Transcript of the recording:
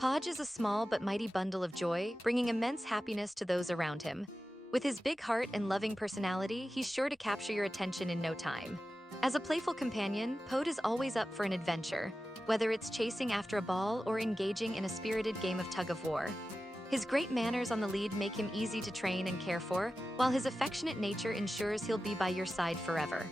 Podge is a small but mighty bundle of joy, bringing immense happiness to those around him. With his big heart and loving personality, he's sure to capture your attention in no time. As a playful companion, Podge is always up for an adventure, whether it's chasing after a ball or engaging in a spirited game of tug-of-war. His great manners on the lead make him easy to train and care for, while his affectionate nature ensures he'll be by your side forever.